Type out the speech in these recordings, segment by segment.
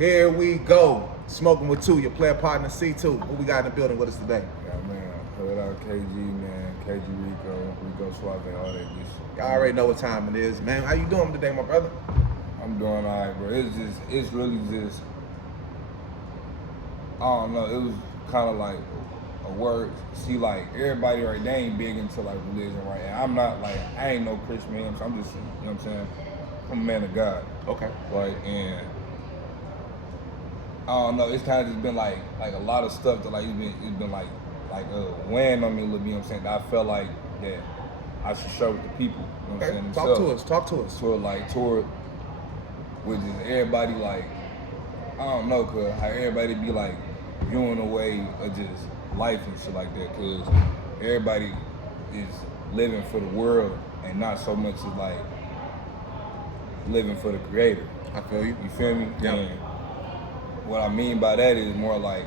Here we go. Smokinwit2, your player partner C2. What we got in the building with us today? Yeah, man. Put out KG, man. KG Rico Suave, all that good shit. Y'all already know what time it is, man. How you doing today, my brother? I'm doing all right, bro. It's really just, I don't know. It was kind of like a word. See, like, everybody right, they ain't big into, like, religion, right? And I'm not, like, I ain't no Christian, man. So I'm just, you know what I'm saying? I'm a man of God. Okay. Right, and I don't know, it's kind of just been like a lot of stuff that like it's been like weighing on me a little bit, you know what I'm saying? That I felt like that I should share with the people, you know what I'm saying? Talk to us. Toward with just everybody like, I don't know, cause how everybody be like viewing away of just life and shit like that, cause everybody is living for the world and not so much as like living for the creator. I feel you. You feel me? Yeah. And what I mean by that is more like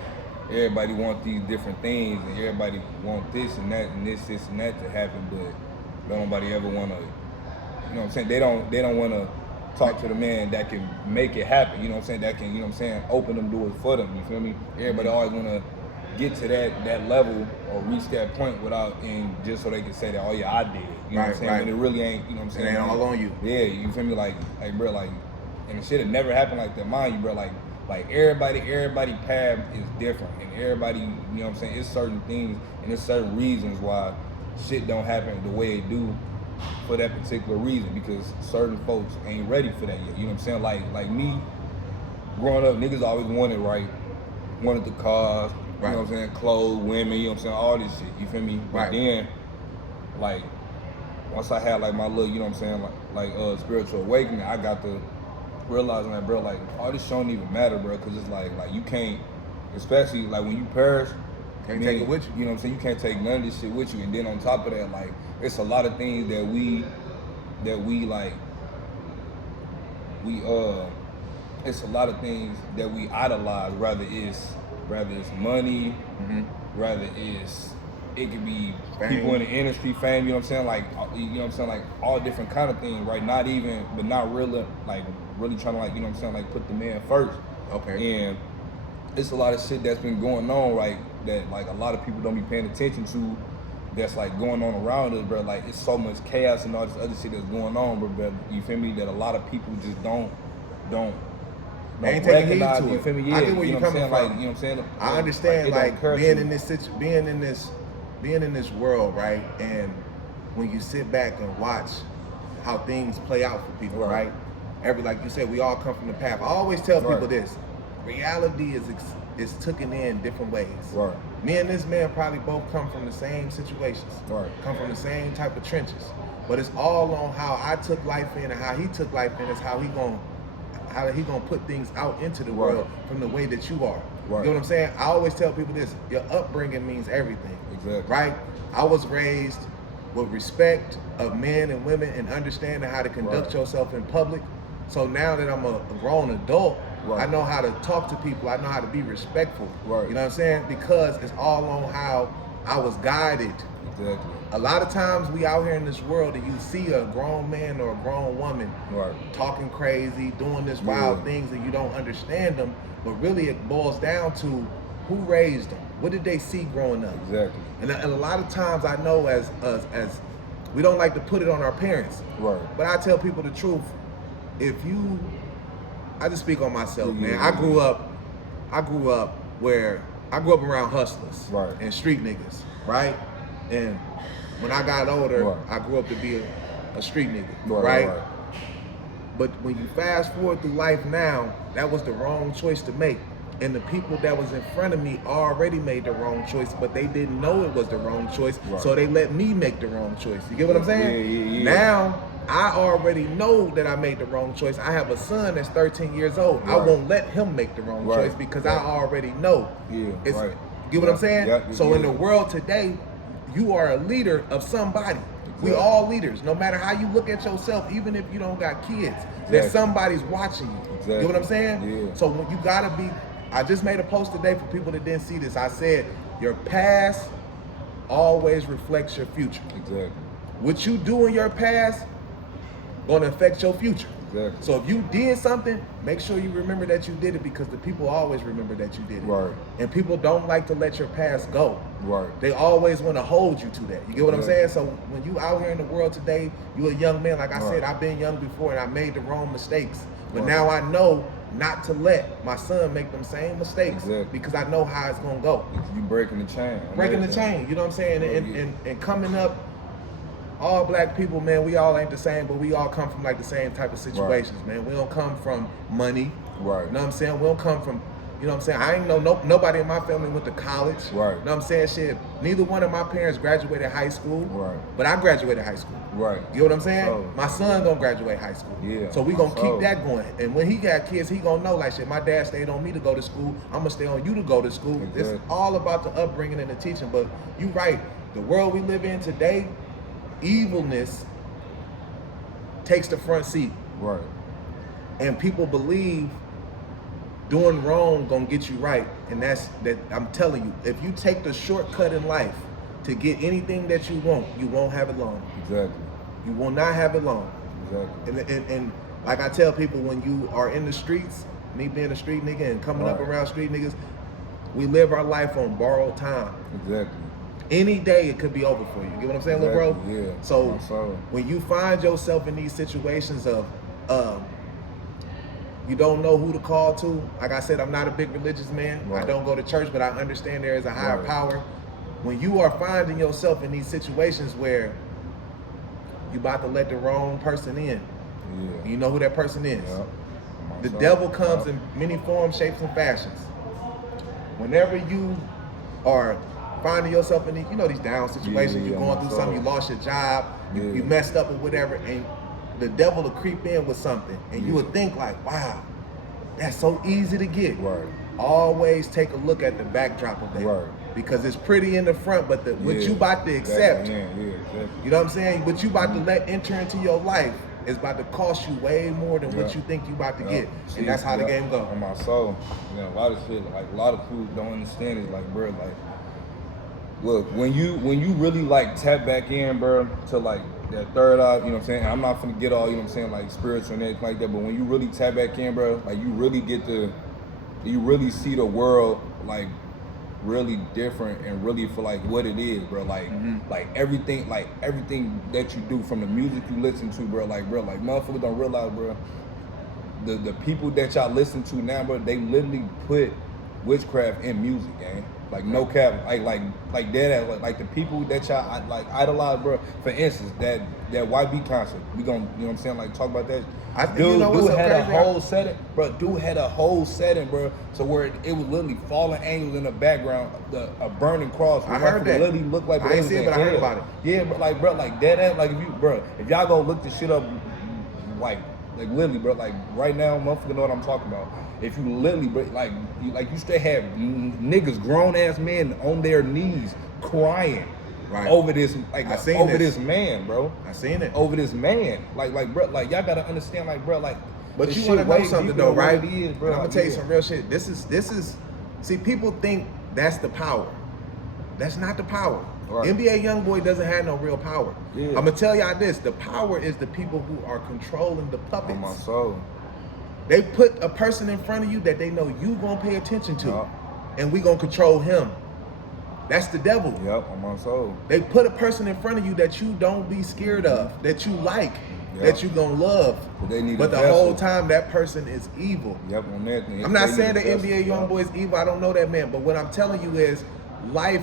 everybody want these different things and everybody want this and that and this and that to happen, but don't nobody ever want to, you know what I'm saying? They don't want to talk to the man that can make it happen, you know what I'm saying? That can, you know what I'm saying, open them doors for them, you feel me? Everybody always want to get to that level or reach that point without, and just so they can say that, oh yeah, I did it, you know what I'm saying? But it really ain't, you know what I'm saying? It ain't all on you. Yeah, you feel me? Like bro, like, and the shit had never happened like that, mind you, bro, like everybody path is different, and everybody, you know what I'm saying, it's certain things and it's certain reasons why shit don't happen the way it do for that particular reason, because certain folks ain't ready for that yet, you know what I'm saying? Like me, growing up, niggas always wanted the cars, you know what I'm saying, clothes, women, you know what I'm saying, all this shit, you feel me? But then, like, once I had like my little, you know what I'm saying, like spiritual awakening, I got to realizing that, bro, like, all this shit don't even matter, bro, because it's like you can't, especially like when you perish, can't take it with you. You know what I'm saying? You can't take none of this shit with you. And then on top of that, like, it's a lot of things that it's a lot of things that we idolize, rather it's money, rather it could be fame. People in the industry, fame, you know what I'm saying? Like, you know what I'm saying? Like, all different kind of things, right? Not really, like, really trying to, like, you know what I'm saying? Like, put the man first. Okay. And it's a lot of shit that's been going on, right? That, like, a lot of people don't be paying attention to, that's, like, going on around us, bro. Like, it's so much chaos and all this other shit that's going on, bro. You feel me? That a lot of people just don't ain't taking heed to it. You feel me? Yeah, I get where you're coming from. Like, you know what I'm saying? I understand, like being in this world, right? And when you sit back and watch how things play out for people, right? Like you said, we all come from the path. I always tell people this: reality is taken in different ways. Right. Me and this man probably both come from the same situations. Right. Come from the same type of trenches. But it's all on how I took life in and how he took life in is how he gonna put things out into the world from the way that you are. You know what I'm saying? I always tell people this: your upbringing means everything. Exactly. Right? I was raised with respect of men and women and understanding how to conduct yourself in public. So now that I'm a grown adult, I know how to talk to people. I know how to be respectful. You know what I'm saying? Because it's all on how I was guided. Exactly. A lot of times we out here in this world and you see a grown man or a grown woman talking crazy, doing this wild things, and you don't understand them. But really it boils down to who raised them. What did they see growing up? Exactly. And a lot of times I know as we don't like to put it on our parents. But I tell people the truth. I just speak on myself, man. I grew up around hustlers and street niggas, right? And when I got older, I grew up to be a street nigga, right? But when you fast forward through life now, that was the wrong choice to make. And the people that was in front of me already made the wrong choice, but they didn't know it was the wrong choice, so they let me make the wrong choice. You get what I'm saying? Yeah. Now, I already know that I made the wrong choice. I have a son that's 13 years old. I won't let him make the wrong choice because I already know. Get what I'm saying? So in the world today, you are a leader of somebody. We all leaders. No matter how you look at yourself, even if you don't got kids, that somebody's watching you. You know what I'm saying? So when you gotta be, I just made a post today for people that didn't see this. I said, your past always reflects your future. Exactly. What you do in your past gonna affect your future. Exactly. So if you did something, make sure you remember that you did it, because the people always remember that you did it. Right. And people don't like to let your past go. Right. They always want to hold you to that. You get what I'm saying? So when you out here in the world today, you a young man. Like I said, I've been young before and I made the wrong mistakes. But now I know not to let my son make them same mistakes, because I know how it's gonna go. You breaking the chain. Breaking the chain, you know what I'm saying? And coming up, all black people, man, we all ain't the same, but we all come from like the same type of situations, man. We don't come from money. Right. You know what I'm saying? We don't come from, you know what I'm saying? I ain't know nobody in my family went to college. Right. You know what I'm saying? Shit, neither one of my parents graduated high school. Right. But I graduated high school. Right. You know what I'm saying? So, my son gonna graduate high school. Yeah. So we gonna keep that going. And when he got kids, he gonna know, like, shit, my dad stayed on me to go to school. I'm gonna stay on you to go to school. It's all about the upbringing and the teaching. But you right, the world we live in today, evilness takes the front seat. Right. And people believe doing wrong gonna get you right. And that's that. I'm telling you, if you take the shortcut in life to get anything that you won't have it long. Exactly. You will not have it long. Exactly. And like I tell people, when you are in the streets, me being a street nigga and coming up around street niggas, we live our life on borrowed time. Exactly. Any day it could be over for you. You get what I'm saying, little bro? Yeah. So when you find yourself in these situations of you don't know who to call to, like I said, I'm not a big religious man. I don't go to church, but I understand there is a higher power. When you are finding yourself in these situations where you about to let the wrong person in, you know who that person is. The devil comes in many forms, shapes, and fashions. Whenever you are finding yourself in these, you know, these down situations, you're going through something, you lost your job, you messed up or whatever, and the devil will creep in with something, and you would think like, wow, that's so easy to get. Always take a look at the backdrop of that. Because it's pretty in the front, but what you about to accept, you know what I'm saying? What you about to let enter into your life is about to cost you way more than what you think you about to get. See, and that's how the game goes. On my soul, you know, a lot of shit, like a lot of people don't understand is like, bro, like, look, when you really like tap back in, bro, to like that third eye, you know what I'm saying? I'm not gonna get all, you know what I'm saying, like spiritual and anything like that, but when you really tap back in, bro, like you really see the world like really different and really for like what it is, bro. Like like everything that you do, from the music you listen to, bro, like motherfuckers don't realize, bro, the people that y'all listen to now, bro, they literally put witchcraft in music, gang. Like no cap, like dead, like the people that y'all like idolize, bro. For instance, that YB concert, we gonna, you know what I'm saying, like talk about that. Dude had a whole setting, bro. Dude had a whole setting, bro. So where it was literally fallen angels in the background, a burning cross. I heard that. Literally looked like I ain't seen it, but I heard about it. Yeah, bro, like dead ass. Like if y'all go look this shit up, like literally, bro, like right now, motherfucker know what I'm talking about. If you literally, bro, like you straight have niggas, grown ass men on their knees crying over this, like over this man, bro. I seen it. Over this man, like bro, like y'all gotta understand, like bro, like. But you wanna know something though, right? I'm gonna tell you some real shit. This is. See, people think that's the power. That's not the power. NBA YoungBoy doesn't have no real power. I'm gonna tell y'all this: the power is the people who are controlling the puppets. On my soul. They put a person in front of you that they know you gonna pay attention to, and we gonna control him. That's the devil. Yep, on my soul. They put a person in front of you that you don't be scared of, that you like, that you gonna love. But the whole time that person is evil. Yep, on that thing. I'm not saying the NBA YoungBoy is evil. I don't know that man, but what I'm telling you is, life.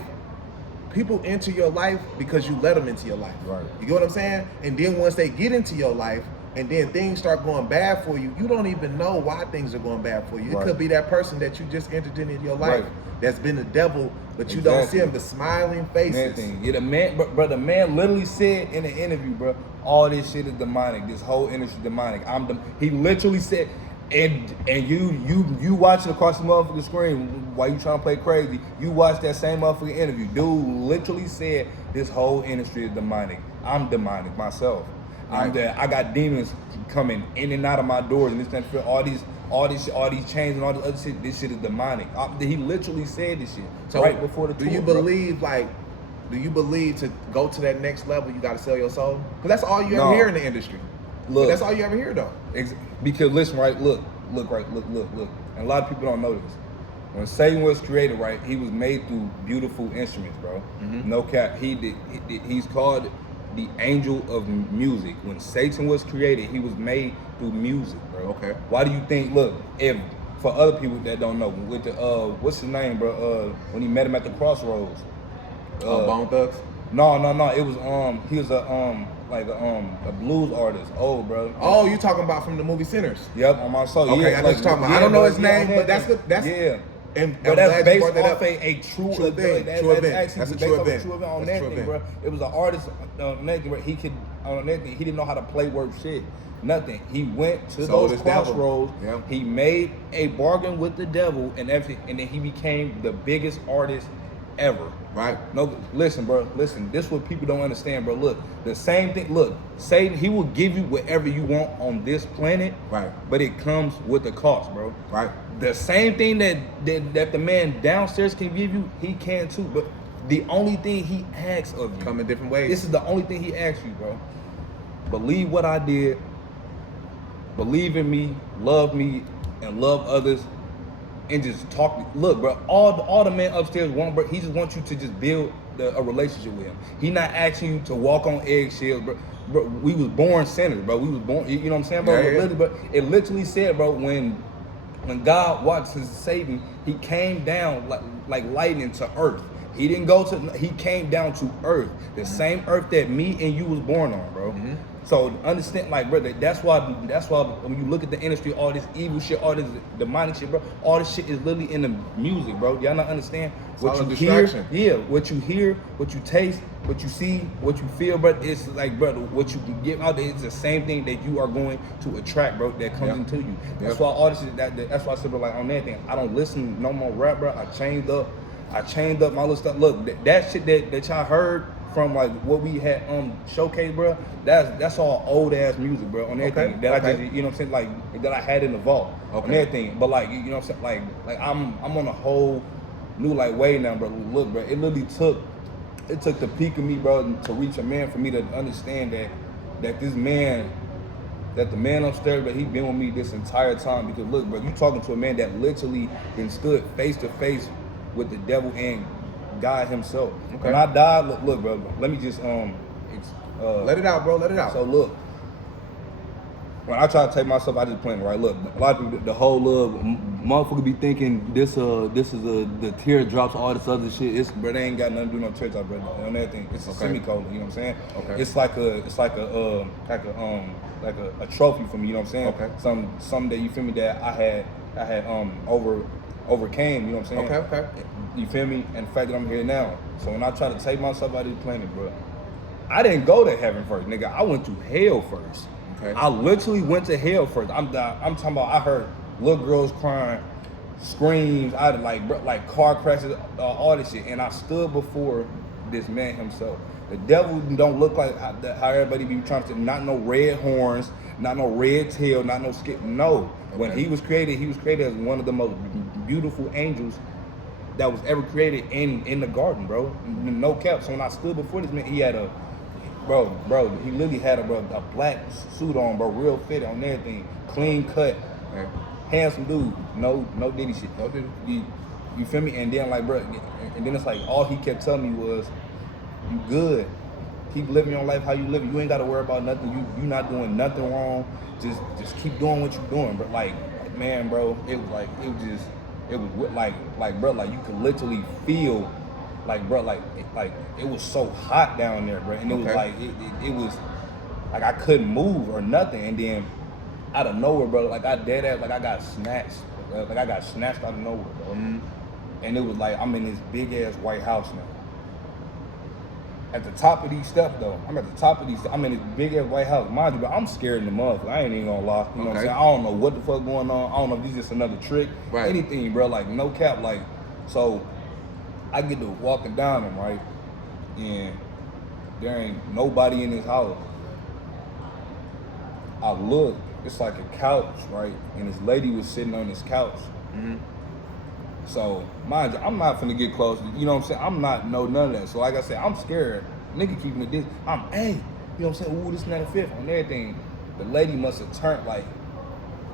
People enter your life because you let them into your life. You get what I'm saying? And then once they get into your life, and then things start going bad for you, you don't even know why things are going bad for you. It could be that person that you just entered into your life that's been the devil, but you don't see him, the smiling faces. Yeah, the man, bro, the man literally said in the interview, bro, all this shit is demonic. This whole industry demonic. He literally said, and you watching across the motherfucking screen while you trying to play crazy, you watch that same motherfucking interview. Dude literally said this whole industry is demonic. I'm demonic myself. I got demons coming in and out of my doors, and this all these chains and all this other shit. This shit is demonic. He literally said this shit right before the tour. Do you believe to go to that next level, you got to sell your soul? Because that's all you ever hear in the industry. But that's all you ever hear though. Because listen, right, look. And a lot of people don't know this. When Satan was created, right, he was made through beautiful instruments, bro. No cap. He's called the angel of music. When Satan was created, he was made through music, bro. Okay. Why do you think? Look, if for other people that don't know, with the what's his name, bro? When he met him at the crossroads. Bone Thugs. No. It was he was a blues artist. Oh, bro. Oh, you talking about from the movie Sinners? Yep, on my soul. Okay, yeah, I know what you're talking about. I don't know his name, but that's yeah. And but that's based off a true event. That's a true event. On that thing, bro. It was an artist on that thing where he could on that thing. He didn't know how to play worth shit. Nothing. He went to those crossroads. Yep. He made a bargain with the devil and everything, and then he became the biggest artist ever. Right. No, listen, bro. Listen. This is what people don't understand, bro. Look, the same thing. Look, Satan, he will give you whatever you want on this planet. Right. But it comes with a cost, bro. Right. The same thing that the man downstairs can give you, he can too. But the only thing he asks of you, come in different ways. This is the only thing he asks you, bro. Believe what I did. Believe in me. Love me, and love others. And just talk. Look, bro. All the man upstairs want, bro. He just wants you to just build a relationship with him. He not asking you to walk on eggshells, bro. Bro, we was born sinners, bro. We was born. You know what I'm saying, bro? Yeah. But it literally said, bro, when God watched his saving, he came down like lightning to earth. He didn't go to. He came down to earth, the same earth that me and you was born on, bro. So understand, like, brother, that's why when you look at the industry, all this evil shit, all this demonic shit, bro, all this shit is literally in the music, bro. Y'all not understand what you hear? Yeah, what you hear, what you taste, what you see, what you feel, bro. It's like, brother, what you can give out there is the same thing that you are going to attract, bro. That comes into you. That's why all this shit. That's why I said, bro, like on that thing, I don't listen no more rap, bro. I changed up my little stuff. Look, that shit that y'all heard from like what we had showcase, bro. That's all old ass music, bro. On everything that I just, you know what I'm saying, like that I had in the vault. On everything, but like, you know what I'm saying, like I'm on a whole new like way now, bro. Look, bro, it literally took the peak of me, bro, to reach a man for me to understand that this man. That the man upstairs, but he been with me this entire time. Because look, bro, you talking to a man that literally been stood face to face with the devil and God himself. When I died, look, bro, let me just let it out, bro. Let it out. So look, when I try to take myself out of the planet, right? Look, a lot of people, the whole motherfucker be thinking this is the teardrops, all this other shit. It's, bro, they ain't got nothing to do no teardrops, bro. On that thing, it's a semicolon. You know what I'm saying? Okay. It's like a trophy for me. You know what I'm saying? Okay. Something that, you feel me, that I had overcame. You know what I'm saying? Okay. You feel me? And the fact that I'm here now. So when I try to take myself out of the planet, bro, I didn't go to heaven first, nigga. I went to hell first. Okay. I literally went to hell first. I'm talking about, I heard little girls crying, screams, I had like car crashes, all this shit. And I stood before this man himself. The devil don't look like how everybody be trying to say, not no red horns, not no red tail, not no skin. No. Okay. When he was created as one of the most beautiful angels that was ever created in the garden, bro. No cap. So when I stood before this man, he had he literally had a black suit on, bro, real fit on everything, clean cut, handsome dude, no diddy shit. No diddy. You feel me? And then, like, bro, and then it's like all he kept telling me was, you good. Keep living your life how you live. You ain't gotta worry about nothing. You not doing nothing wrong. Just keep doing what you're doing. But like, man, bro, it was like, bro, like you could literally feel, like, bro, like it was so hot down there, bro. And it was like it was like I couldn't move or nothing. And then out of nowhere, bro, like I dead ass, like I got snatched. Like I got snatched out of nowhere, bro. And it was like I'm in this big ass white house now. At the top of these steps, though, I'm in this big ass white house. Mind you, but I'm scared in the motherfucker. I ain't even gonna lie. You know what I'm saying? I don't know what the fuck going on. I don't know if this is just another trick. Right. Anything, bro. Like, no cap. Like, so I get to walking down them, right? And there ain't nobody in this house. I look, it's like a couch, right? And this lady was sitting on this couch. So, mind you, I'm not finna get close. You know what I'm saying? I'm not none of that. So, like I said, I'm scared. Nigga keeping it this. Hey, you know what I'm saying? Ooh, this and that and fifth on everything. the lady must have turned like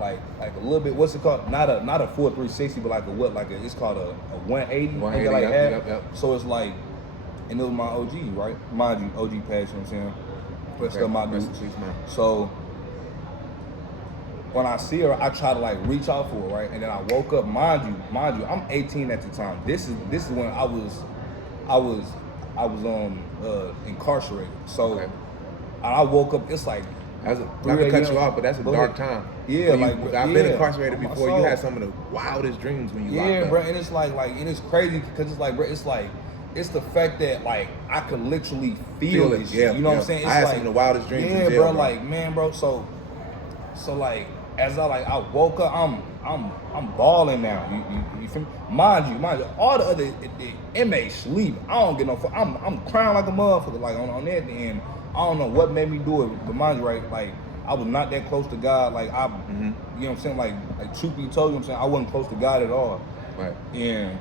a little bit. What's it called? Not a full 360, but it's called a 180. 180. Yep. So it's like, and it was my OG, right? Mind you, OG Pass. You know what I'm saying? But still my dude. So when I see her, I try to like reach out for her, right? And then I woke up, mind you, I'm 18 at the time. This is when I was incarcerated. So I woke up. It's like, not to cut you off, but that's a dark time. Yeah, I've been incarcerated before. You had some of the wildest dreams when you locked up. Bro, and it's like, and it's crazy because it's like, bro, it's the fact that like I could literally feel it. Yeah, you know what I'm saying? It's I had like, some of the wildest dreams. Yeah, in jail, bro, like man, bro. So like as I woke up, I'm balling now. You feel me? Mind you, all the other inmates sleep. I don't get no fuck. I'm crying like a motherfucker, like on that end. I don't know what made me do it, but mind you, right, like I was not that close to God. Like you know what I'm saying? Like truth be told, you know what I'm saying? I wasn't close to God at all. Right. And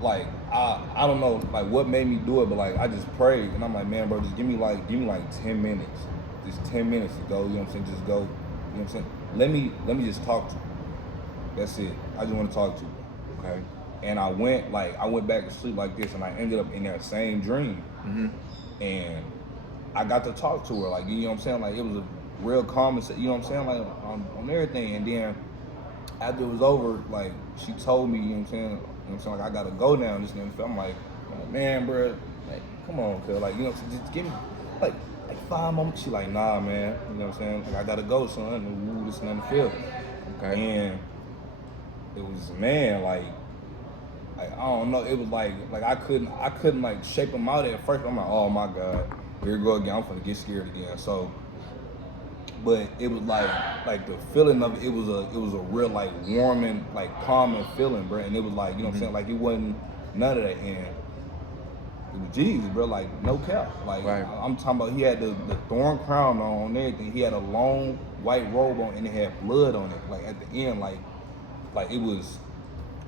like I don't know like what made me do it, but like I just prayed and I'm like, man, bro, just give me like 10 minutes. Just 10 minutes to go, you know what I'm saying? Just go, you know what I'm saying? Let me just talk to you. That's it. I just want to talk to you. Okay. And I went back to sleep like this and I ended up in that same dream. And I got to talk to her, like, you know what I'm saying? Like, it was a real calm, you know what I'm saying? Like, on everything. And then, after it was over, like, she told me, you know what I'm saying? You know what I'm saying? Like, I gotta go now. This and that. I'm like, man, bro, like, come on, cuz, like, you know, just give me, like 5 moments. She like, nah, man, you know what I'm saying? Like, I gotta go, son. And this and that feel. Okay. And it was, man, like, I don't know. It was like I couldn't like shape them out at first. I'm like, oh my God, here we go again. I'm gonna get scared again. So, but it was like the feeling of it was a real like warming, like calming feeling, bro. And it was like, you know what I'm saying? Like it wasn't none of that. And it was Jesus, bro. Like no cap. Like I'm talking about, he had the thorn crown on everything. He had a long white robe on and it had blood on it. Like at the end, like it was.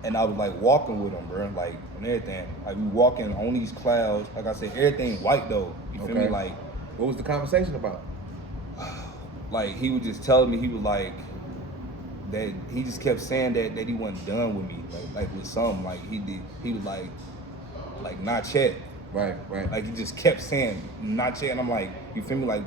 And I was like walking with him, bro, like and everything. Like we walking on these clouds. Like I said, everything white though. You feel me? Like, what was the conversation about? Like he was just telling me, he was like that he just kept saying that he wasn't done with me, like with something. Like he was like not yet. Right. Like he just kept saying not yet, and I'm like, you feel me? Like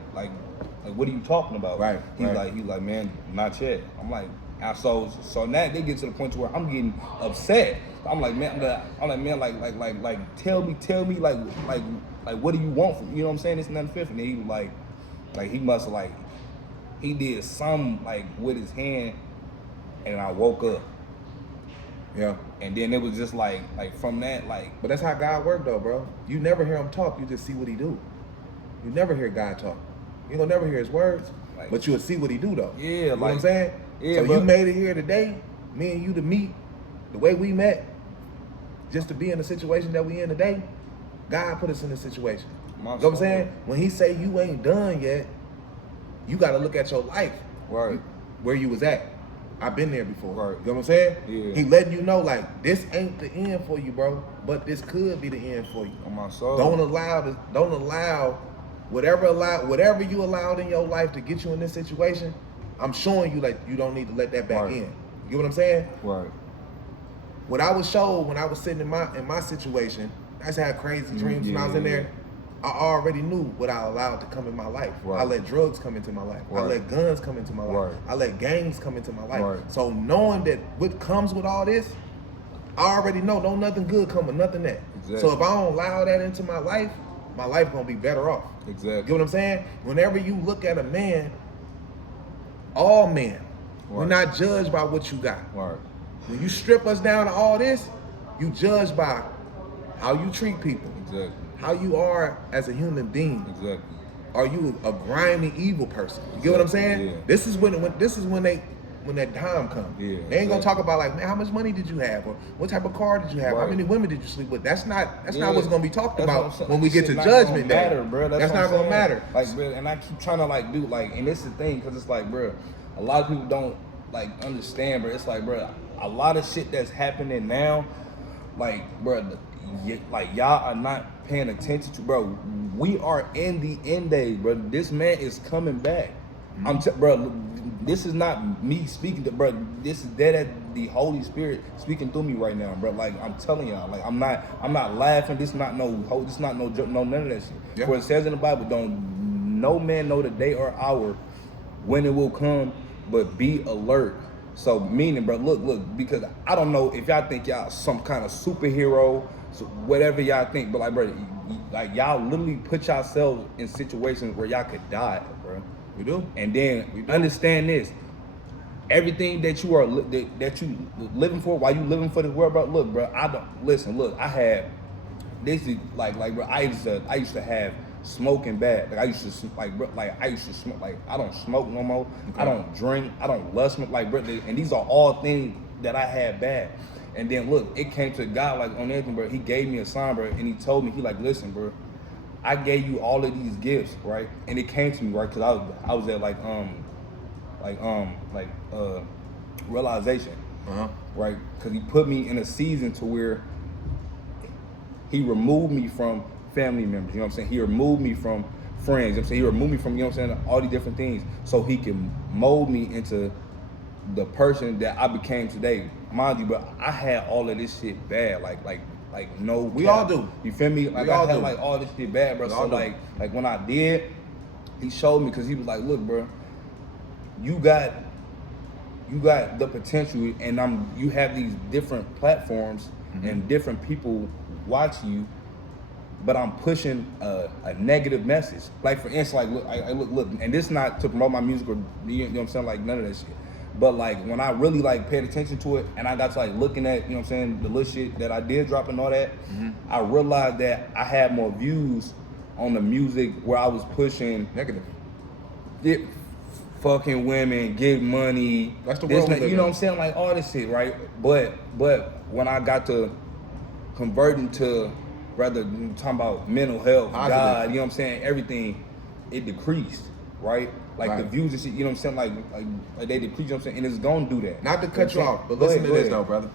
what are you talking about? Right. He's like, man, not yet. I'm like. So now they get to the point where I'm getting upset. I'm like, man, like tell me, like what do you want from me? You know what I'm saying? It's nothing fifth. And he was like he must have like, he did something like with his hand, and I woke up. Yeah. And then it was just like from that, like. But that's how God worked though, bro. You never hear him talk, you just see what he do. You never hear God talk. You gonna never hear his words, but you'll see what he do though. Yeah, you know what I'm saying? Yeah, so you made it here today, me and you to meet, the way we met, just to be in the situation that we in today. God put us in this situation. You know what I'm saying? When he say you ain't done yet, you got to look at your life, right? Where you was at. I've been there before. Right. You know what I'm saying? Yeah. He letting you know, like, this ain't the end for you, bro, but this could be the end for you. On my soul. Don't allow whatever you allowed in your life to get you in this situation. I'm showing you like you don't need to let that back in. You get what I'm saying? Right. What I was showed when I was sitting in my situation, I just had crazy dreams when I was in there. I already knew what I allowed to come in my life. I let drugs come into my life. I let guns come into my life. I let gangs come into my life. So knowing that what comes with all this, I already know don't nothing good come with nothing that. Exactly. So if I don't allow that into my life gonna be better off. Exactly. Get what I'm saying? Whenever you look at a man, all men, we're not judged by what you got. When you strip us down to all this, you judge by how you treat people. Exactly. How you are as a human being. Exactly. Are you a grimy, evil person? You get what I'm saying? Yeah. This is when that time comes. Yeah, they ain't gonna talk about like, man, how much money did you have, or what type of car did you have, how many women did you sleep with? That's not what's gonna be talked about when we get to judgment day. That's not gonna matter. Like, bro, and I keep trying to like do like, and this is the thing, because it's like, bro, a lot of people don't like understand, bro. It's like, bro, a lot of shit that's happening now, like, bro, like y'all are not paying attention to, bro. we are in the end days, bro. This man is coming back. Bro, this is not me speaking to, bro. This is that the Holy Spirit speaking through me right now, bro. Like I'm telling y'all, like I'm not laughing. This is not no joke, no none of that shit. Yeah. For it says in the Bible, don't no man know the day or hour when it will come, but be alert. So meaning, bro, look, because I don't know if y'all think y'all some kind of superhero, so whatever y'all think, but like, bro, like y'all literally put yourselves in situations where y'all could die, bro. We do. And then understand this: everything that you are that you living for, while you living for this world, bro. Look, bro, I don't listen. Look, I had this is like, bro. I used to have smoking bad. Like I used to I used to smoke. Like I don't smoke no more. Okay. I don't drink. I don't lust. Like, bro, and these are all things that I had bad. And then look, it came to God like on everything, bro. He gave me a sign, bro, and he told me, he like, listen, bro, I gave you all of these gifts, right? And it came to me, right? Cause I was at realization, right? Cause he put me in a season to where he removed me from family members, you know what I'm saying? He removed me from friends, you know what I'm saying? He removed me from, you know what I'm saying, all these different things, so he can mold me into the person that I became today. Mind you, but I had all of this shit bad, like no. We all do. You feel me? Like I had like all this shit bad, bro. So like when I did, he showed me, because he was like, look, bro, you got the potential, and you have these different platforms and different people watching you, but I'm pushing a negative message. Like for instance, like look, and this is not to promote my music or, you know what I'm saying, like none of that shit. But like when I really like paid attention to it, and I got to like looking at, you know what I'm saying, the little shit that I did drop and all that, I realized that I had more views on the music where I was pushing negative. Get fucking women, get money. That's the world. You know what I'm saying? Like all this shit, right? But when I got to converting to rather talking about mental health, positive. God, you know what I'm saying, everything, it decreased, right? Like the views and shit, you know what I'm saying? Like they decrease, you know what I'm saying? And it's gonna do that. Not to cut you off, but listen to this though, brother.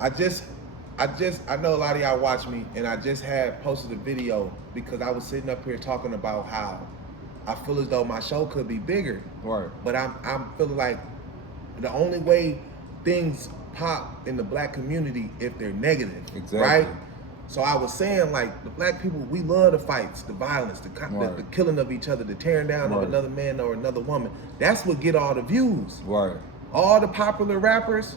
I know a lot of y'all watch me, and I just had posted a video because I was sitting up here talking about how I feel as though my show could be bigger. Right. But I'm feeling like the only way things pop in the black community if they're negative. Exactly. Right? So I was saying, like, the black people, we love the fights, the violence, the killing of each other, the tearing down of another man or another woman. That's what get all the views. Right. All the popular rappers,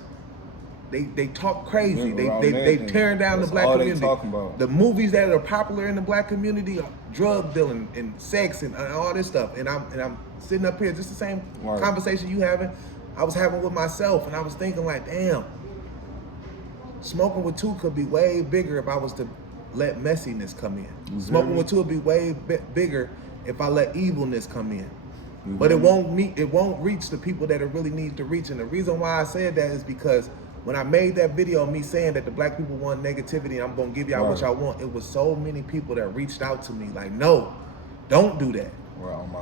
they talk crazy. They tearing down the black community. They talking about. The movies that are popular in the black community are drug dealing and sex and all this stuff. And I'm sitting up here, just the same conversation you having, I was having with myself, and I was thinking like, damn, Smokinwit2 could be way bigger if I was to let messiness come in. Smokinwit2 would be way bigger if I let evilness come in. But it won't reach the people that it really needs to reach. And the reason why I said that is because when I made that video of me saying that the black people want negativity and I'm gonna give y'all what y'all want, it was so many people that reached out to me like, no, don't do that.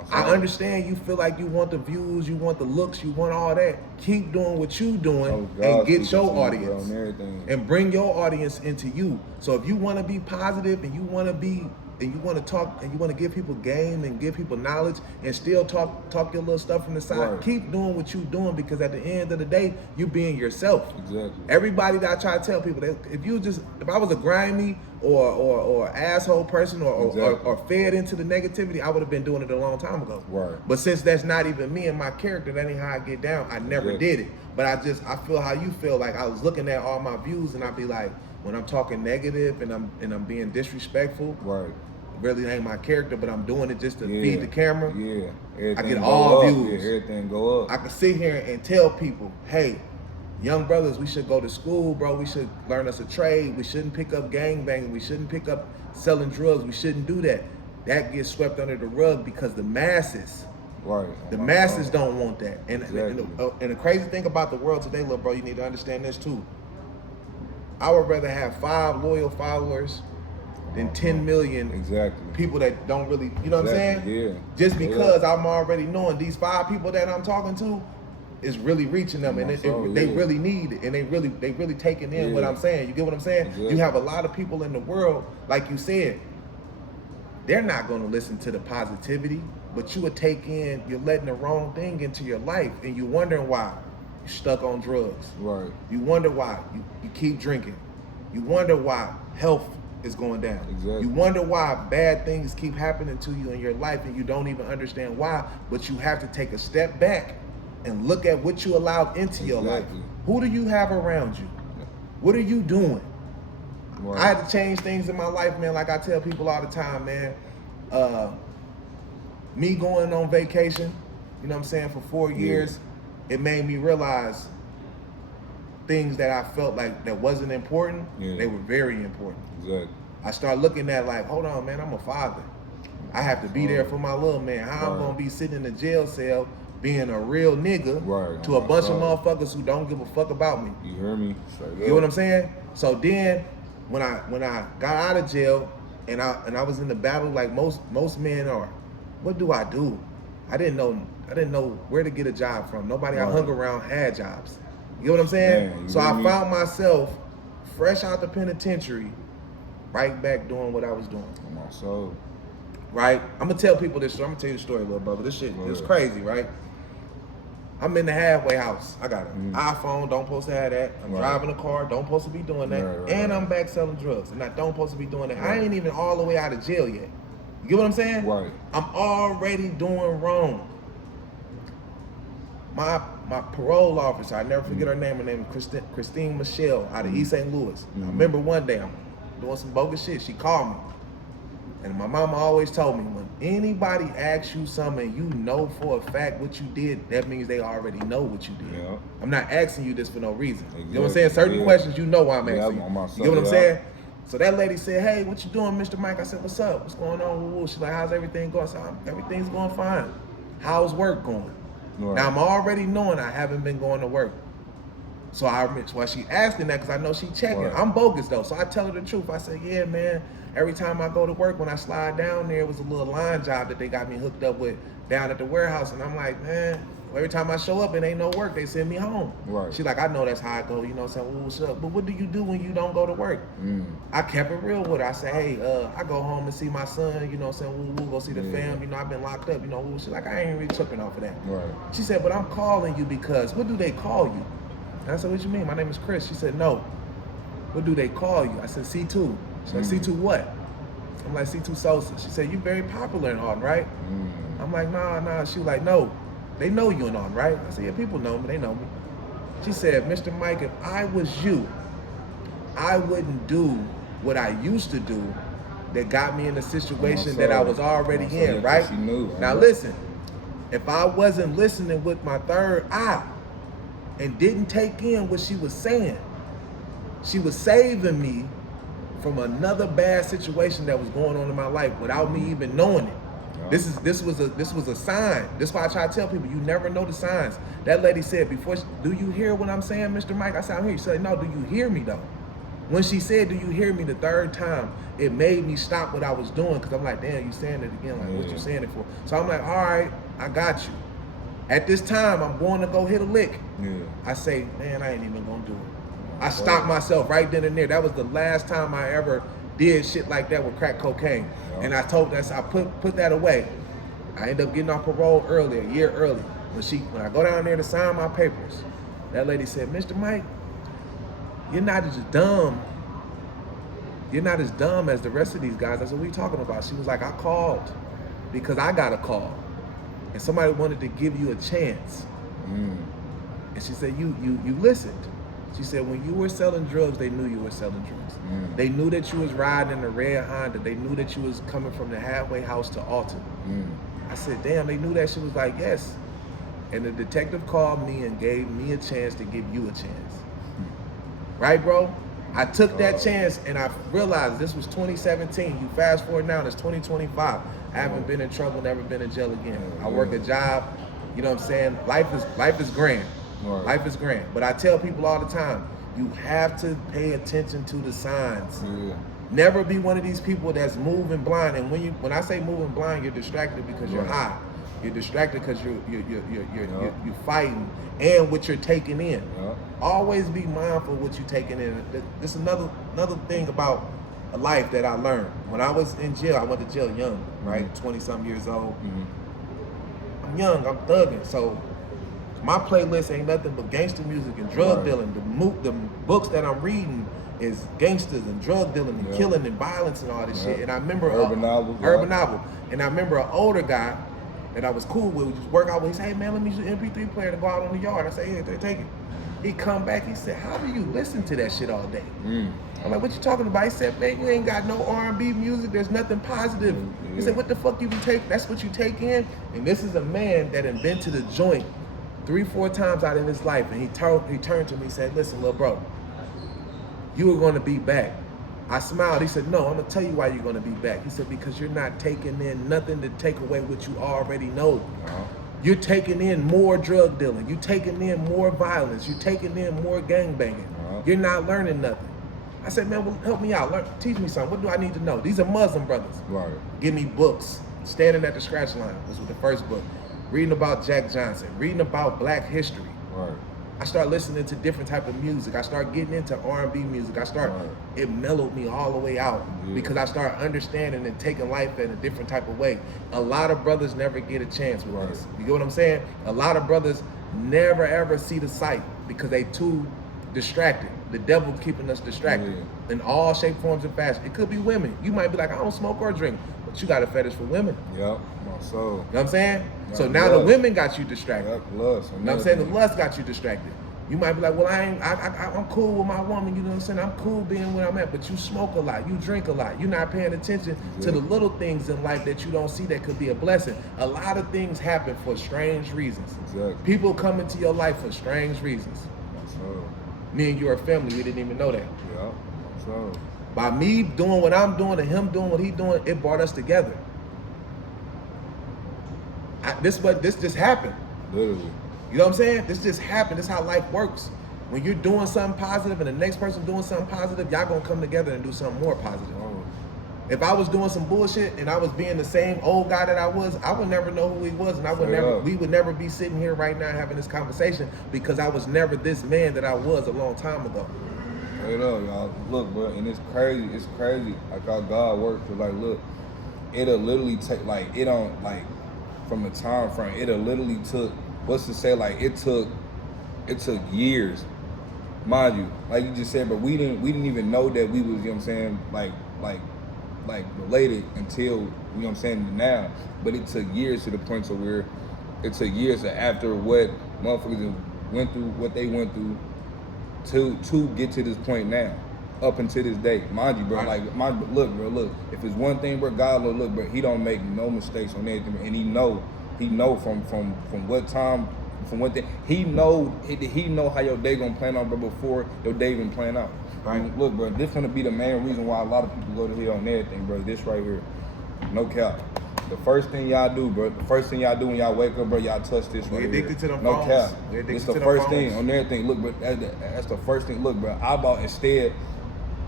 I understand you feel like you want the views, you want the looks, you want all that. Keep doing what you doing and get your audience and bring your audience into you. So if you want to be positive and you want to be and you want to talk and you want to give people game and give people knowledge and still talk your little stuff from the side, keep doing what you doing, because at the end of the day, you being yourself. Exactly. Everybody that I try to tell people that if I was a grimy or asshole person or fed into the negativity, I would have been doing it a long time ago. Right. But since that's not even me and my character, that ain't how I get down. I never did it. But I feel how you feel. Like I was looking at all my views and I'd be like, when I'm talking negative and I'm being disrespectful, really ain't my character, but I'm doing it just to feed the camera. I get all views. Everything go up. I can sit here and tell people, hey, young brothers, we should go to school, bro. We should learn us a trade. We shouldn't pick up gangbanging. We shouldn't pick up selling drugs. We shouldn't do that. That gets swept under the rug because the masses, the masses don't want that. And the crazy thing about the world today, little bro, you need to understand this too. I would rather have 5 loyal followers than 10 million people that don't really, you know what I'm saying? Yeah. Just because I'm already knowing these 5 people that I'm talking to is really reaching them, and they really need it, and they really taking in what I'm saying. You get what I'm saying? You have a lot of people in the world, like you said, they're not going to listen to the positivity, but you would take in, you're letting the wrong thing into your life, and you're wondering why you're stuck on drugs. Right. You wonder why you keep drinking. You wonder why health is going down. Exactly. You wonder why bad things keep happening to you in your life, and you don't even understand why, but you have to take a step back and look at what you allowed into your life. Who do you have around you? What are you doing? Right. I had to change things in my life, man. Like I tell people all the time, man. Me going on vacation, you know what I'm saying, for 4 years, it made me realize things that I felt like that wasn't important, they were very important. Exactly. I started looking at like, hold on, man, I'm a father. I have to be there for my little man. How I'm gonna be sitting in a jail cell being a real nigga to a bunch of motherfuckers who don't give a fuck about me. You hear me? You know what I'm saying? So then when I got out of jail and I was in the battle like most men are, what do? I didn't know where to get a job from. Nobody I hung around had jobs. You know what I'm saying? Man, so I found myself fresh out the penitentiary, right back doing what I was doing. On my soul. Right? I'm gonna tell people this story. I'm gonna tell you the story, little brother. This shit is crazy, right? I'm in the halfway house. I got an iPhone, don't supposed to have that. I'm driving a car, don't supposed to be doing that. And I'm back selling drugs, and I don't supposed to be doing that. I ain't even all the way out of jail yet. You get what I'm saying? Right. I'm already doing wrong. My parole officer, I never forget her name. Her name is Christine Michelle out of East St. Louis. I remember one day I'm doing some bogus shit. She called me. And my mama always told me, when anybody asks you something, you know for a fact what you did, that means they already know what you did. Yeah. I'm not asking you this for no reason. Exactly. You know what I'm saying? Certain questions you know why I'm asking you. You get what I'm saying? So that lady said, hey, what you doing, Mr. Mike? I said, what's up? What's going on? She's like, how's everything going? I said, everything's going fine. How's work going? Right. Now I'm already knowing I haven't been going to work. So why she asking that, because I know she checking. Right. I'm bogus though, so I tell her the truth. I said, yeah, man, every time I go to work, when I slide down there, it was a little line job that they got me hooked up with down at the warehouse. And I'm like, man, every time I show up, it ain't no work. They send me home. Right. She like, I know that's how I go. You know what I'm saying? Well, what's up? But what do you do when you don't go to work? I kept it real with her. I said, hey, I go home and see my son. You know what I'm saying? We'll go see the fam. You know, I've been locked up. You know, she's like, I ain't really tripping off of that. Right. She said, but I'm calling you because, what do they call you? And I said, what you mean? My name is Chris. She said, no. What do they call you? I said, C2. She's like, C2 what? I'm like, C2 Sosa. She said, you very popular in Alton, right? I'm like, nah. She was like, no. They know you in Alton, right? I said, yeah, people know me. They know me. She said, Mr. Mike, if I was you, I wouldn't do what I used to do that got me in the situation that I was already in, right? She knew. Now listen, if I wasn't listening with my third eye and didn't take in what she was saying, she was saving me from another bad situation that was going on in my life without me even knowing it. This was a sign. That's why I try to tell people, you never know the signs. That lady said before, do you hear what I'm saying, Mr. Mike? I said, I'm here. She said, no, do you hear me though? When she said, do you hear me the third time, it made me stop what I was doing, because I'm like, damn, you saying it again, like what you saying it for? So I'm like, all right, I got you. At this time, I'm going to go hit a lick. I say, man, I ain't even gonna do it. I stopped myself right then and there. That was the last time I ever did shit like that with crack cocaine. And I told that, so I put that away. I ended up getting off parole early, a year early. When I go down there to sign my papers, that lady said, Mr. Mike, you're not as dumb. You're not as dumb as the rest of these guys. That's what we talking about. She was like, I called because I got a call. And somebody wanted to give you a chance. And she said, you listened. She said, when you were selling drugs, they knew you were selling drugs. They knew that you was riding in a red Honda. They knew that you was coming from the halfway house to Alton. I said, damn, they knew that. She was like, yes. And the detective called me and gave me a chance to give you a chance. Right, bro? I took that chance, and I realized this was 2017. You fast forward now, it's 2025. I haven't been in trouble, never been in jail again. I work a job, you know what I'm saying? Life is grand. Life is grand. But I tell people all the time, you have to pay attention to the signs. Never be one of these people that's moving blind. And when I say moving blind, you're distracted because you're high. You're distracted because you're fighting and what you're taking in. Always be mindful of what you're taking in. There's another thing about a life that I learned. When I was in jail, I went to jail young, right? 20-something years old. I'm young, I'm thugging, so my playlist ain't nothing but gangster music and drug dealing. The books that I'm reading is gangsters and drug dealing and killing and violence and all this shit. And I remember urban novel. And I remember an older guy that I was cool with, just work out with. He said, "Hey man, let me use an MP3 player to go out on the yard." I said, "Yeah, take it." He come back, he said, "How do you listen to that shit all day?" I'm like, "What you talking about?" He said, "Man, you ain't got no R&B music. There's nothing positive." He said, "What the fuck you take? That's what you take in?" And this is a man that had been to the joint 3-4 times out in his life, and he turned to me and said, "Listen, little bro, you are going to be back." I smiled. He said, "No, I'm going to tell you why you're going to be back." He said, "Because you're not taking in nothing to take away what you already know. You're taking in more drug dealing. You're taking in more violence. You're taking in more gangbanging. You're not learning nothing." I said, "Man, well, help me out. Teach me something. What do I need to know?" These are Muslim brothers. Give me books. Standing at the Scratch Line. This was the first book. Reading about Jack Johnson. Reading about Black history. I start listening to different type of music. I start getting into R&B music. It mellowed me all the way out because I start understanding and taking life in a different type of way. A lot of brothers never get a chance with this. You get what I'm saying? A lot of brothers never ever see the sight because they too distracted. The devil keeping us distracted in all shape, forms, and fashion. It could be women. You might be like, "I don't smoke or drink," but you got a fetish for women. Yep, my soul. You know what I'm saying? So now the women got you distracted. Lust. You know what I'm saying? The lust got you distracted. You might be like, "Well, I'm cool with my woman," you know what I'm saying? "I'm cool being where I'm at," but you smoke a lot, you drink a lot. You're not paying attention to the little things in life that you don't see that could be a blessing. A lot of things happen for strange reasons. People come into your life for strange reasons. Me and you are family, we didn't even know that. By me doing what I'm doing and him doing what he's doing, it brought us together. This just happened. Literally. You know what I'm saying? This just happened. This is how life works. When you're doing something positive and the next person doing something positive, y'all gonna come together and do something more positive. If I was doing some bullshit and I was being the same old guy that I would never know who he was, and we would never be sitting here right now having this conversation because I was never this man that I was a long time ago. Straight up, y'all. Look, bro, and it's crazy. Like how God works. Cause like, look, it'll literally take from the time frame. It'll literally took. What's to say? Like it took years, mind you. Like you just said, but we didn't even know that we was. You know what I'm saying? Like related until, you know what I'm saying, now. But it took years to the point to where it took years after what motherfuckers went through, what they went through to get to this point now, up until this day. Mind you, bro, look, if it's one thing, bro, God, look, bro, he don't make no mistakes on anything, and he know from what time, from what he know how your day gonna plan out, bro, before your day even plan out. And look, bro, this gonna be the main reason why a lot of people go to hell on everything, bro. This right here, no cap. The first thing y'all do, bro, when y'all wake up, bro, y'all touch this right here. We're addicted to them no phones. cap. It's the first thing on everything. Look, bro, that's the first thing. Look, bro, I about instead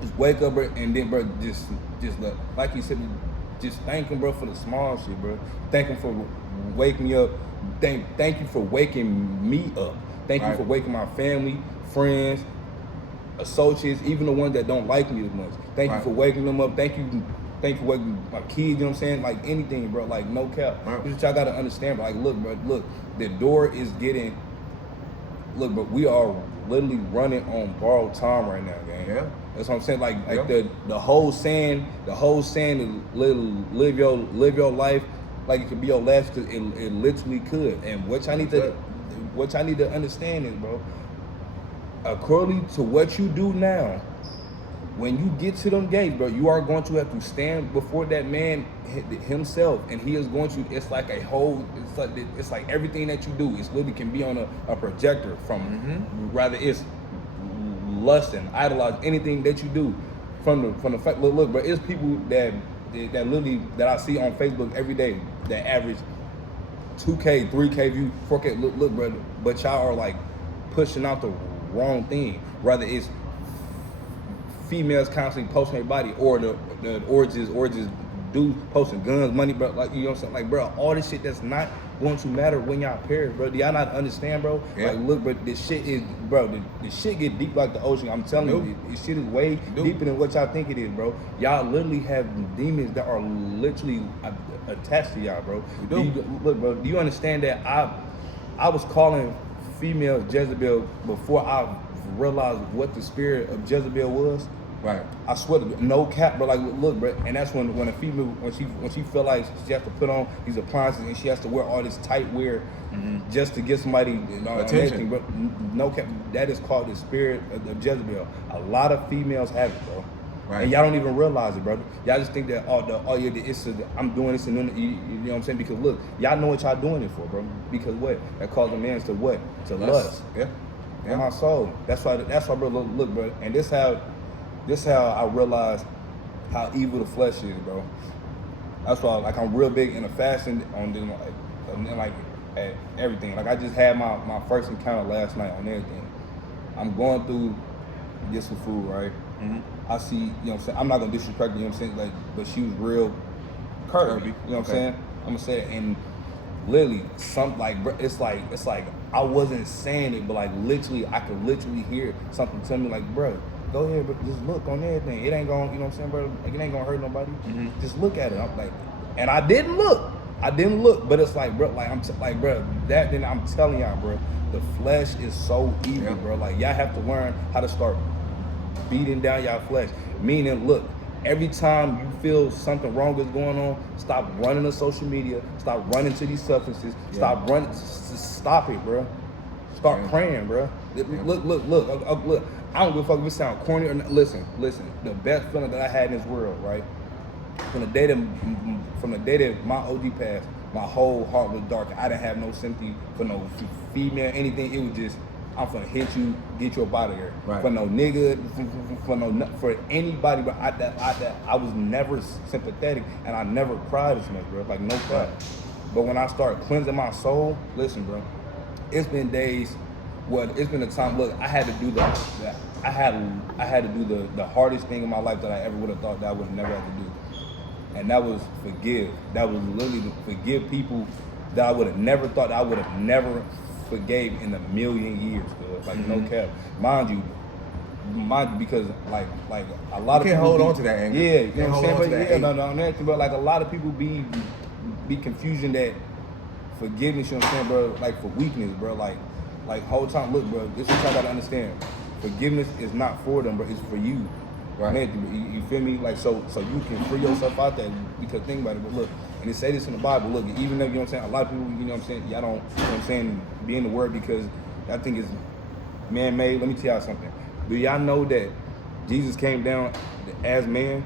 just wake up, bro, and then, bro, just like you said, just thank him, bro, for the small shit, bro. Thank him for waking me up. Thank you for waking me up. Thank you for waking my family, friends, associates, even the ones that don't like me as much. Thank you for waking them up. Thank you for waking my kids, you know what I'm saying? Like anything, bro, like no cap. Y'all gotta understand, bro. Like, look, bro, look, the door is getting, look, but we are literally running on borrowed time right now, gang. Yeah. That's what I'm saying. Like the whole saying to live your life like it could be your last, because it literally could. And what I need to understand is, bro, according to what you do now, when you get to them gates, bro, you are going to have to stand before that man himself, and he is going to. It's like it's like everything that you do. It's literally can be on a projector from rather it's lusting, idolize anything that you do from the fact. Look, bro, it's people that literally that I see on Facebook every day that average 2K, 3K view, 4K. Look, bro, but y'all are like pushing out the wrong thing. Rather it's females constantly posting their body, or the orgies dudes posting guns, money, bro. Like, you know what I'm saying? Like, bro, all this shit that's not going to matter when y'all perish, bro. Do y'all not understand, bro? Yeah. Like, look, bro, this shit is, bro, the shit get deep like the ocean. I'm telling you, this shit is way deeper than what y'all think it is, bro. Y'all literally have demons that are literally attached to y'all, bro. Look, bro, do you understand that I was calling females Jezebel before I realized what the spirit of Jezebel was? Right. I swear to no cap, bro. Like, look, bro, and that's when a female, when she feel like she has to put on these appliances and she has to wear all this tight wear just to get somebody attention, bro. No cap, that is called the spirit of Jezebel. A lot of females have it, bro. Right. And y'all don't even realize it, brother. Y'all just think that I'm doing this and then you know what I'm saying? Because look, y'all know what y'all doing it for, bro. Because what? That calls a man to what? To lust. Yeah. In my soul. That's why, bro. Look, bro. And this how I realized how evil the flesh is, bro. That's why, like, I'm real big into fasting like at everything. Like, I just had my first encounter last night on everything. I'm going through get some food, right? I see, you know what I'm saying? I'm not gonna disrespect her, you know what I'm saying? Like, but she was real curvy, you know what I'm saying? I'm gonna say it, and literally, it's like I wasn't saying it, but like literally, I could literally hear something tell me like, bro, go ahead, but just look on everything. It ain't gonna, you know what I'm saying, bro? Like, it ain't gonna hurt nobody. Just look at it. I'm like, and I didn't look, but it's like, bro, like then I'm telling y'all, bro, the flesh is so evil, bro. Like, y'all have to learn how to start beating down y'all flesh. Meaning, look, every time you feel something wrong is going on, stop running to social media, stop running to these substances, stop running, stop it, bro. Start praying, bro. Look. I don't give a fuck if it sound corny or not. Listen. The best feeling that I had in this world, right? From the day that my OG passed, my whole heart was dark. I didn't have no sympathy for no female, anything. It was just, I'm finna hit you, get you up out of here. Right. For no nigga, for anybody, but I was never sympathetic, and I never cried as much, bro. Like, no cry. But when I start cleansing my soul, listen, bro, it's been days. It's been a time. Look, I had to do the hardest thing in my life that I ever would have thought that I would have never had to do, and that was forgive. That was literally to forgive people that I would have never thought that I would have never forgave in a million years. Dude. Like, no cap, mind you, because like a lot of people hold on to that anger. Yeah, you know what I'm saying. But like a lot of people be confusing that forgiveness. You know what I'm saying, bro? Like, for weakness, bro. Like, whole time, look, bro, this is what I gotta understand. Forgiveness is not for them, bro, it's for you. Right. Man, you feel me? Like, so you can free yourself out there, because think about it, but look, and it say this in the Bible, look, even though, you know what I'm saying, a lot of people, you know what I'm saying, y'all don't, you know what I'm saying, be in the word because I think it's man-made. Let me tell y'all something. Do y'all know that Jesus came down as man?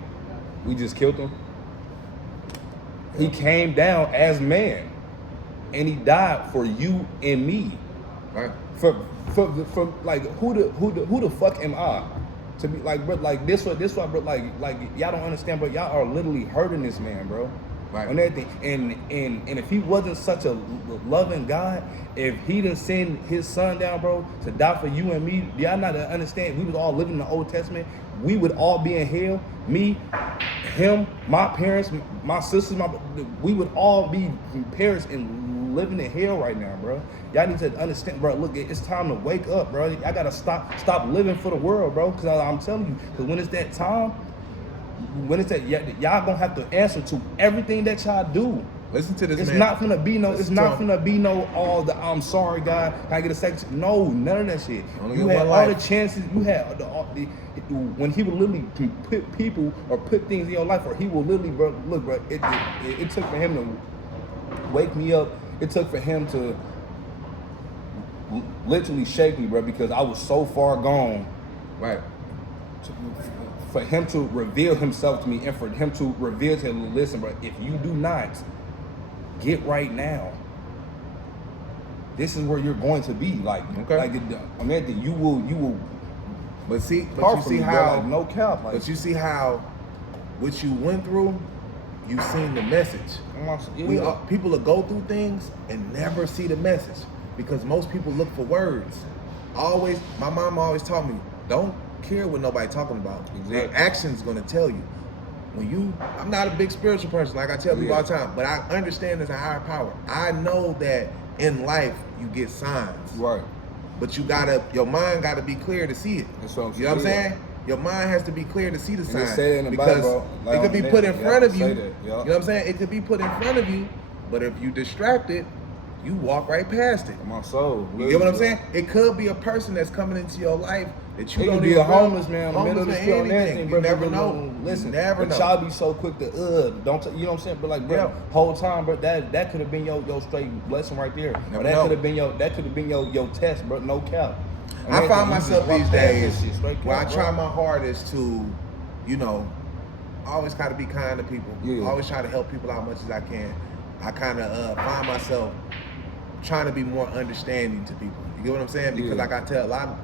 We just killed him. He came down as man, and he died for you and me. Right. For like, who the fuck am I to be like, bro? Like, this why, bro. Like y'all don't understand, bro. Y'all are literally hurting this man, bro. Right. On everything. And if he wasn't such a loving God, if he didn't send his son down, bro, to die for you and me, do y'all not understand? We was all living in the Old Testament. We would all be in hell. Me, him, my parents, my sisters, we would all be perished and living in hell right now, bro. Y'all need to understand, bro. Look, it's time to wake up, bro. I gotta stop living for the world, bro. Cause I'm telling you, cause when it's that time, y'all gonna have to answer to everything that y'all do. Listen to this. It's not gonna be no. It's not gonna be no. All the I'm sorry, God. Can I get a second? No, none of that shit. You had all the chances. You had the when he would literally put people or put things in your life, or he will literally, bro. Look, bro. It took for him to wake me up. It took for him to literally shake me, bro, because I was so far gone. Right. For him to reveal himself to me, and for him to reveal to him, listen, bro, if you do not get right now, this is where you're going to be. Like, like, I mean, you will. But you see how, like, no cap. Like, but you see how what you went through, you seen the message. People will go through things and never see the message, because most people look for words. My mom always taught me, don't care what nobody talking about. Exactly. Action's gonna tell you. I'm not a big spiritual person, like I tell people all the time, but I understand there's a higher power. I know that in life you get signs. Right. But your mind gotta be clear to see it. That's what I'm saying. You know what I'm saying? Your mind has to be clear to see the signs. Say that in the because Bible, like it could be put in front of you. You know what I'm saying? It could be put in front of you, but if you distracted, you walk right past it. My soul. You get what I'm saying? It could be a person that's coming into your life that you don't be even a homeless man in the middle of the street on anything. You never know. Listen, never know. Y'all be so quick to don't you know what I'm saying? But like, bro, whole time, bro, that could have been your straight blessing right there. Or that could have been your test, bro. No cap. I find myself these days where I try my hardest to, always try to be kind to people. Yeah. Always try to help people out as much as I can. I kind of find myself trying to be more understanding to people. You get what I'm saying? Because like I tell a lot of,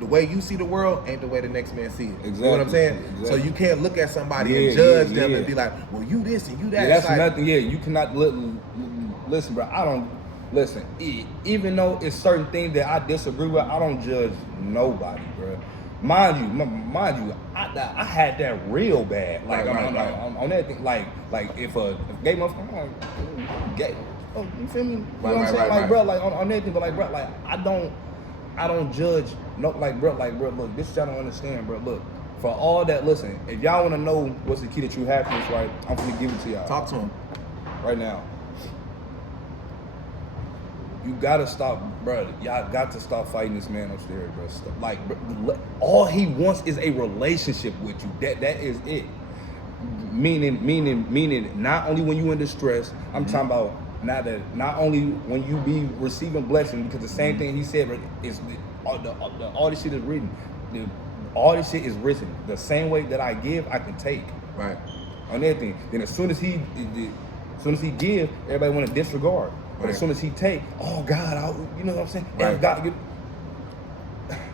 the way you see the world ain't the way the next man see it. Exactly. You know what I'm saying? Exactly. So you can't look at somebody and judge them and be like, well, you this and you that. Yeah, that's nothing. Yeah, you cannot listen, bro. I don't listen. Even though it's certain things that I disagree with, I don't judge nobody, bro. Mind you, I had that real bad. Like on that thing, like if a gay motherfucker, I'm like, gay. Oh, you feel me? You know what I'm saying? Like, bro, like on that thing, but like, bro, like I don't judge. No, like, bro, look, this y'all don't understand, bro. Look, for all that, listen, if y'all want to know what's the key to true happiness, right, I'm gonna give it to y'all. Talk to him right now. You gotta stop, bro. Y'all got to stop fighting this man upstairs, bro. Like, bro, all he wants is a relationship with you. That is it. Meaning, not only when you in distress. I'm talking about not only when you be receiving blessing, because the same thing he said is all this shit is written. All this shit is written. The same way that I give, I can take. Right. On everything. Then as soon as he give, everybody want to disregard. But as soon as he take, oh God, you know what I'm saying? Right. God,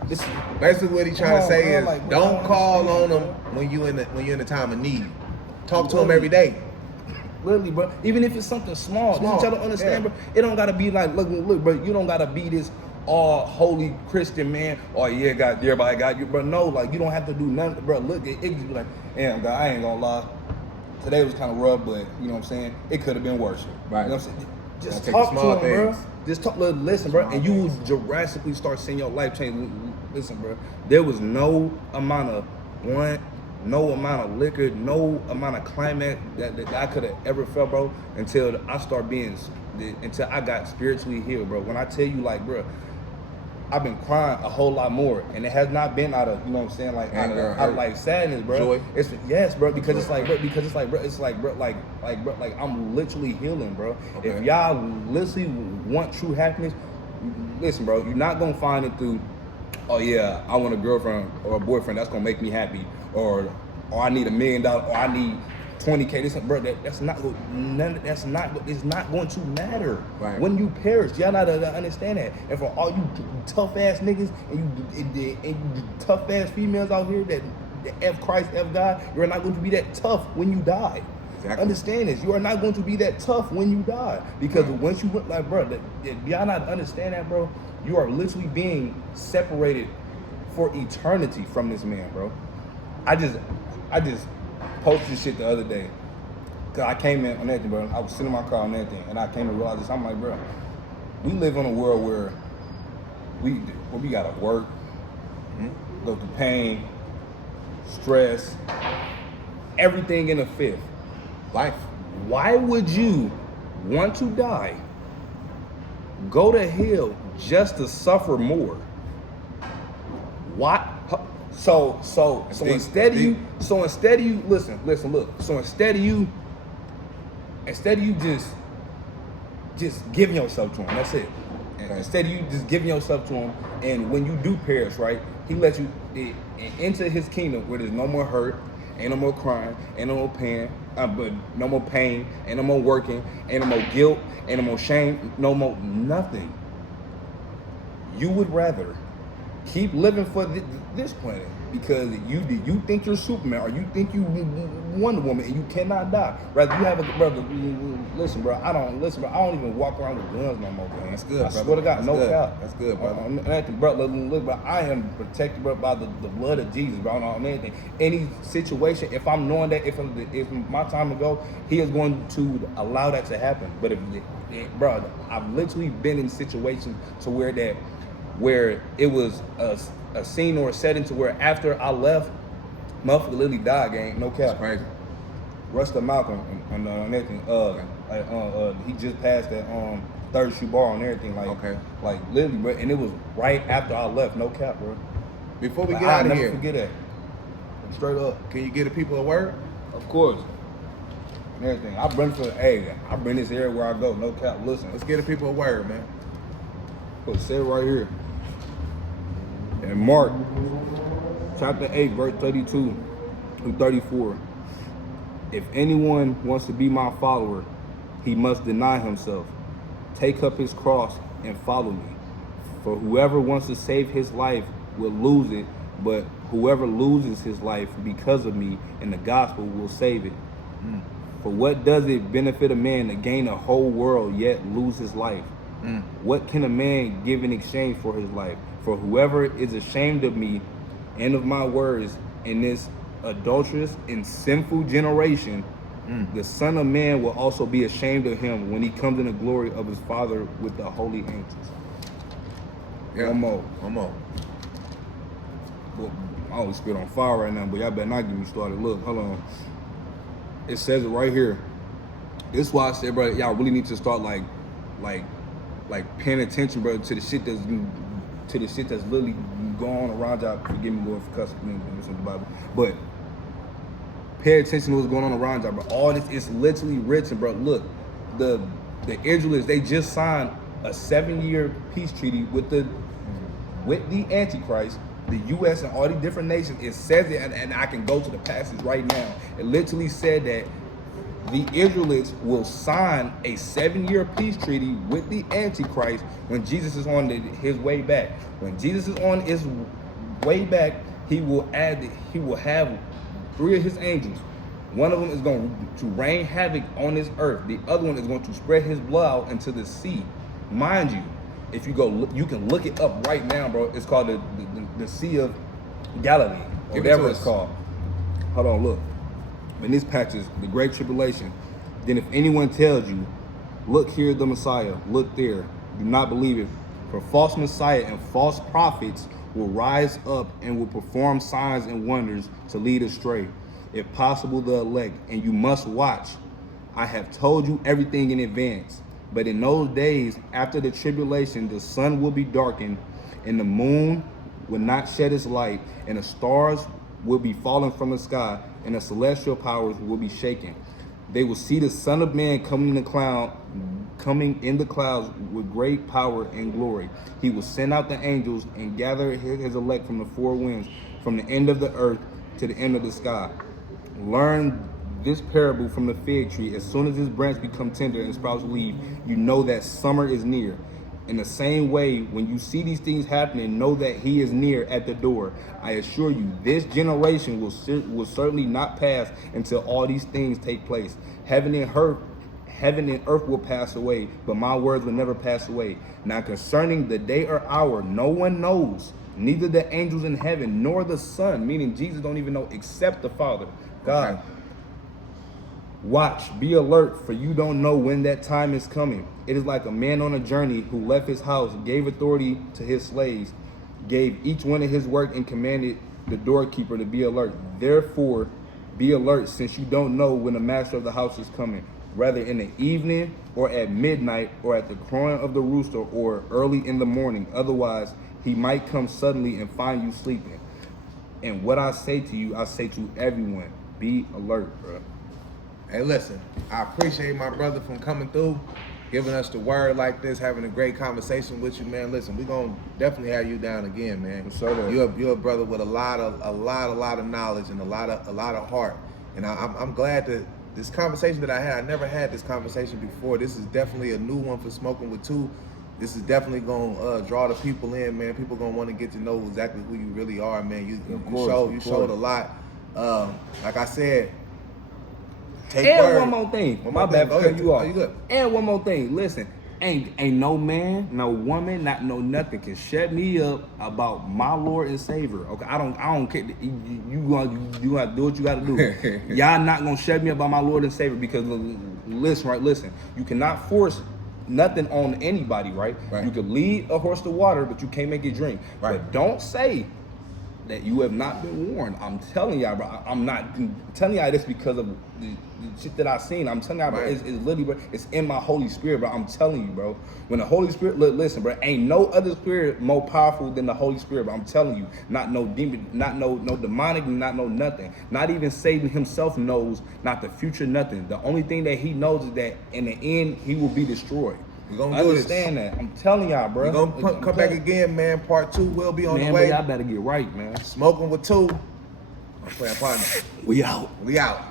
this basically what he trying to say is, like, don't call on him when you in the time of need. Talk to him every day. Literally, bro. Even if it's something small. This is trying to understand, bro. It don't gotta be like, look, bro. You don't gotta be this all holy Christian man. Oh yeah, God, everybody got you, bro. No, like you don't have to do nothing, bro. Look, it just be like, damn, God, I ain't gonna lie. Today was kind of rough, but you know what I'm saying. It could have been worse. Right. You know what I'm saying? Just talk to him, bro. Just talk, listen, bro, and you will drastically start seeing your life change. Listen, bro, there was no amount of blunt, no amount of liquor, no amount of climax that I could have ever felt, bro, until until I got spiritually healed, bro. When I tell you, like, bro, I've been crying a whole lot more, and it has not been out of, you know what I'm saying, like anger, out of like sadness, bro. Joy. It's bro, because it's like, I'm literally healing, bro. Okay. If y'all literally want true happiness, listen, bro, you're not gonna find it through, oh yeah, I want a girlfriend or a boyfriend that's gonna make me happy, or I need $1 million, or I need $20K. This, bro, it's not going to matter. Right. When you perish. Y'all not understand that. And for all you tough ass niggas and you tough ass females out here that F Christ, F God, you're not going to be that tough when you die. Exactly. Understand this. You are not going to be that tough when you die. Because once you went, like, bro, y'all not understand that, bro. You are literally being separated for eternity from this man, bro. I just posted this shit the other day. Cause I came in on that thing, bro. I was sitting in my car on that thing, and I came to realize this. I'm like, bro, we live in a world where we gotta work, go through pain, stress, everything in a fifth. Life. Why would you want to die, go to hell just to suffer more? Why? So instead of you listen, look. So instead of you just giving yourself to him, that's it. Okay. Instead of you just giving yourself to him, and when you do perish, right, he lets you into his kingdom where there's no more hurt, ain't no more crying, ain't no more pain, but no more pain, ain't no more working, ain't no more guilt, ain't no more shame, no more nothing. You would rather keep living for this planet because you think you're Superman or you think you Wonder Woman and you cannot die. Rather you have a brother. Listen, bro. I don't even walk around with guns no more, man. That's good. I swear to God, no cap. That's good, brother. Bro, look, bro. I am protected, bro, by the blood of Jesus, bro. On anything, any situation. If I'm knowing that if my time to go, He is going to allow that to happen. But bro, I've literally been in situations to where it was a scene or a setting to where after I left, motherfucker literally died, gang. No cap. That's crazy. Rusta Malcolm and everything. He just passed that third shoe bar and everything. Like literally, bro. And it was right after I left. No cap, bro. Before we get out of here, I'll never forget that. Straight up. Can you give the people a word? Of course. And everything. I bring this everywhere I go. No cap. Listen. Let's give the people a word, man. Put say it right here. And Mark, chapter 8, verse 32 through 34. If anyone wants to be my follower, he must deny himself, take up his cross, and follow me. For whoever wants to save his life will lose it, but whoever loses his life because of me and the gospel will save it. For what does it benefit a man to gain a whole world yet lose his life? What can a man give in exchange for his life? For whoever is ashamed of me and of my words in this adulterous and sinful generation, the Son of Man will also be ashamed of him when he comes in the glory of his Father with the holy angels. Yeah. One more. Well, I always spit on fire right now, but y'all better not get me started. Look, hold on. It says it right here. This is why I said, bro, y'all really need to start like paying attention, bro, to the shit that's literally going on around y'all. Forgive me, Lord, for cussing in the Bible, but pay attention to what's going on around y'all, bro. All this is literally written, bro. Look, the Israelites, they just signed a 7-year peace treaty with the Antichrist, the U.S. and all these different nations. It says it, and I can go to the passage right now. It literally said that the Israelites will sign a 7-year peace treaty with the Antichrist when Jesus is on his way back. When Jesus is on his way back, he will have 3 of his angels. One of them is going to rain havoc on this earth. The other one is going to spread his blood out into the sea. Mind you, if you go, you can look it up right now, bro. It's called the Sea of Galilee, or whatever it's called. Hold on, look. In this passage, the Great Tribulation. Then if anyone tells you, look here the Messiah, look there, do not believe it. For false Messiah and false prophets will rise up and will perform signs and wonders to lead astray, if possible, the elect. And you must watch. I have told you everything in advance. But in those days, after the tribulation, the sun will be darkened, and the moon will not shed its light, and the stars will be fallen from the sky, and the celestial powers will be shaken. They will see the Son of Man coming in the clouds with great power and glory. He will send out the angels and gather his elect from the 4 winds, from the end of the earth to the end of the sky. Learn this parable from the fig tree. As soon as its branch become tender and sprouts leaf, you know that summer is near. In the same way, when you see these things happening, know that he is near at the door. I assure you, this generation will certainly not pass until all these things take place. Heaven and earth will pass away, but my words will never pass away. Now concerning the day or hour, no one knows, neither the angels in heaven nor the Son, meaning Jesus don't even know except the Father, God. Okay. Watch, be alert, for you don't know when that time is coming. It is like a man on a journey who left his house, gave authority to his slaves, gave each one of his work, and commanded the doorkeeper to be alert. Therefore, be alert, since you don't know when the master of the house is coming, whether in the evening or at midnight or at the crowing of the rooster or early in the morning. Otherwise, he might come suddenly and find you sleeping. And what I say to you, I say to everyone, be alert, bro. Hey, listen, I appreciate my brother from coming through, giving us the word like this, having a great conversation with you, man. Listen, we're gonna definitely have you down again, man. You're a brother with a lot of knowledge and a lot of heart. And I'm glad that this conversation that I never had this conversation before. This is definitely a new one for Smokinwit2. this is definitely gonna draw the people in, man. People gonna want to get to know exactly who you really are, man. You showed a lot. Like I said, take and word. one more thing. My bad. Go ahead. You are. You good? And one more thing. Listen, ain't no man, no woman, not no nothing can shut me up about my Lord and Savior. Okay, I don't care. You gonna do what you gotta do. Y'all not gonna shut me up about my Lord and Savior because listen. You cannot force nothing on anybody, right? You can lead a horse to water, but you can't make it drink. Right. But don't say that you have not been warned. I'm telling y'all, bro. I'm not telling y'all this because of the shit that I've seen. I'm telling y'all, bro. It's literally, bro. It's in my Holy Spirit, bro. I'm telling you, bro. When the Holy Spirit, listen, bro. Ain't no other spirit more powerful than the Holy Spirit, bro. I'm telling you. Not no demon, not no demonic, not no nothing. Not even Satan himself knows not the future, nothing. The only thing that he knows is that in the end he will be destroyed. We're gonna do understand that. I'm telling y'all, bro. We're gonna come back again, man. Part 2 will be on the way. Y'all better get right, man. Smoking with 2. I'm playing partner. We out. We out.